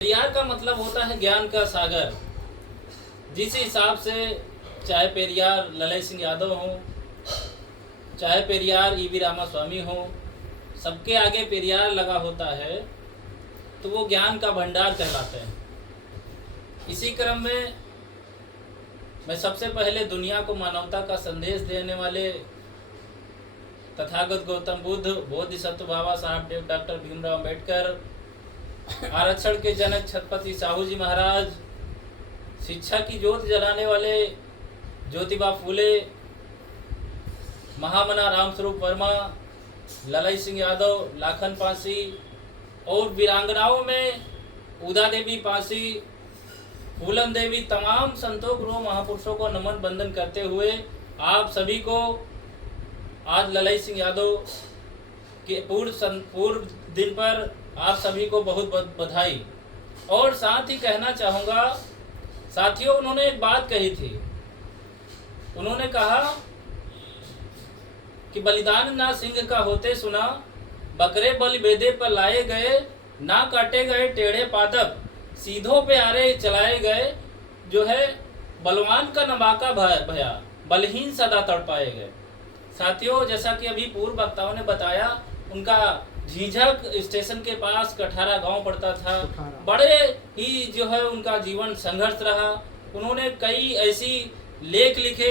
पेरियार का मतलब होता है ज्ञान का सागर। जिस हिसाब से चाहे पेरियार ललई सिंह यादव हो, चाहे पेरियार ईवी रामास्वामी हो, सबके आगे पेरियार लगा होता है तो वो ज्ञान का भंडार कहलाते हैं। इसी क्रम में मैं सबसे पहले दुनिया को मानवता का संदेश देने वाले तथागत गौतम बुद्ध, बोधिसत्व बाबा साहब डॉक्टर भीमराव अम्बेडकर, आरक्षण के जनक छत्रपति साहू जी महाराज, शिक्षा की ज्योत जलाने वाले ज्योतिबा फूले, महामना रामस्वरूप वर्मा, ललई सिंह यादव, लाखन पासी और वीरांगनाओं में उदा देवी पासी, फूलन देवी, तमाम संतों गुरुओं महापुरुषों को नमन बंदन करते हुए आप सभी को आज ललई सिंह यादव के पूर्व दिन पर आप सभी को बहुत बहुत बधाई। और साथ ही कहना चाहूँगा साथियों, उन्होंने एक बात कही थी। उन्होंने कहा कि बलिदान ना सिंह का होते सुना, बकरे बलि बेदे पर लाए गए, ना काटे गए टेढ़े पादप, सीधों पे आरे चलाए गए, जो है बलवान का नबाका भया, बलहीन सदा तड़पाए गए। साथियों, जैसा कि अभी पूर्व वक्ताओं ने बताया, उनका झीझक स्टेशन के पास कठारा गांव पड़ता था। बड़े ही जो है उनका जीवन संघर्ष रहा। उन्होंने कई ऐसी लेख लिखे,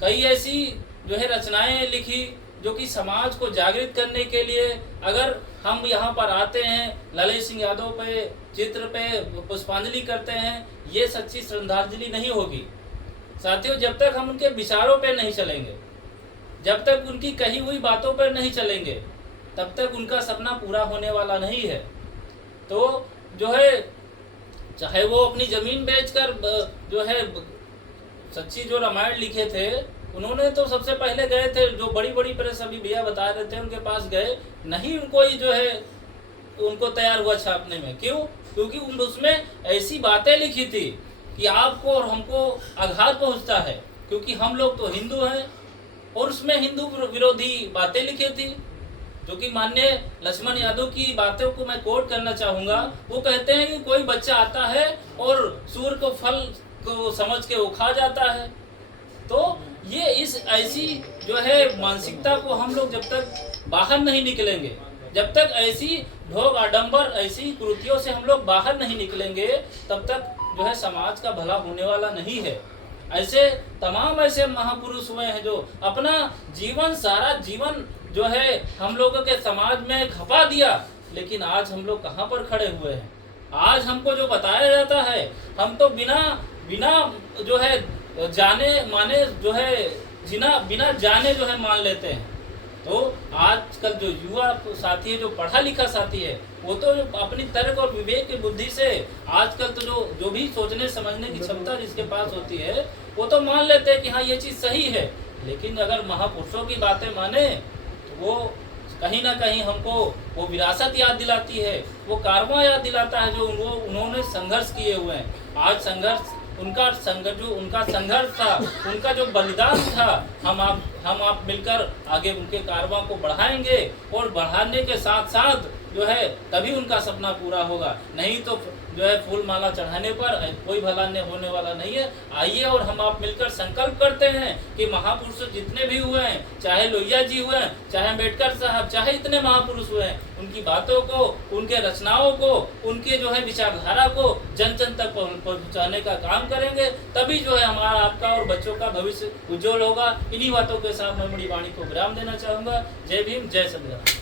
कई ऐसी जो है रचनाएं लिखी जो कि समाज को जागृत करने के लिए, अगर हम यहाँ पर आते हैं, ललई सिंह यादव पे चित्र पे पुष्पांजलि करते हैं, ये सच्ची श्रद्धांजलि नहीं होगी। साथियों, जब तक हम उनके विचारों पे नहीं चलेंगे, जब तक उनकी कही हुई बातों पर नहीं चलेंगे, तब तक उनका सपना पूरा होने वाला नहीं है। तो जो है चाहे वो अपनी जमीन बेचकर जो है सच्ची जो रामायण लिखे थे, उन्होंने तो सबसे पहले गए थे, जो बड़ी बड़ी प्रेस अभी भैया बता रहे थे, उनके पास गए नहीं, उनको ही जो है उनको तैयार हुआ छापने में। क्यों? क्योंकि उसमें ऐसी बातें लिखी थी कि आपको और हमको आघात पहुंचता है, क्योंकि हम लोग तो हिंदू हैं। और उसमें हिंदू विरोधी बातें लिखी थी, जो कि माननीय लक्ष्मण यादव की बातों को मैं कोट करना चाहूँगा। वो कहते हैं कि कोई बच्चा आता है और सूर को फल को समझ के वो खा जाता है। तो ये इस ऐसी जो है मानसिकता को हम लोग जब तक बाहर नहीं निकलेंगे, जब तक ऐसी ढोंग आडंबर ऐसी कृतियों से हम लोग बाहर नहीं निकलेंगे, तब तक जो है समाज का भला होने वाला नहीं है। ऐसे तमाम ऐसे महापुरुष हुए हैं जो अपना जीवन, सारा जीवन जो है हम लोगों के समाज में खपा दिया, लेकिन आज हम लोग कहाँ पर खड़े हुए हैं। आज हमको जो बताया जाता है, हम तो बिना जो है जाने माने जो है बिना जाने जो है मान लेते हैं। तो आजकल जो युवा साथी है, जो पढ़ा लिखा साथी है, वो तो अपनी तर्क और विवेक की बुद्धि से आजकल तो जो भी सोचने समझने की क्षमता जिसके पास होती है, वो तो मान लेते हैं कि हाँ ये चीज़ सही है। लेकिन अगर महापुरुषों की बातें माने तो वो कहीं ना कहीं हमको वो विरासत याद दिलाती है, वो कारवां याद दिलाता है जो उन्होंने संघर्ष किए हुए हैं। आज संघर्ष उनका संघर्ष था, उनका जो बलिदान था, हम आप मिलकर आगे उनके कारवां को बढ़ाएंगे, और बढ़ाने के साथ साथ जो है तभी उनका सपना पूरा होगा। नहीं तो जो है फूल माला चढ़ाने पर कोई भला होने वाला नहीं है। आइए और हम आप मिलकर संकल्प करते हैं कि महापुरुष जितने भी हुए हैं, चाहे लोहिया जी हुए, चाहे अम्बेडकर साहब, चाहे इतने महापुरुष हुए हैं, उनकी बातों को, उनके रचनाओं को, उनके जो है विचारधारा को जन जन तक पहुँचाने का काम करेंगे। तभी जो है हमारा, आपका और बच्चों का भविष्य उज्जवल होगा। इन्हीं बातों के साथ मैं बड़ी वाणी को विराम देना चाहूँगा। जय भीम, जय संविधान।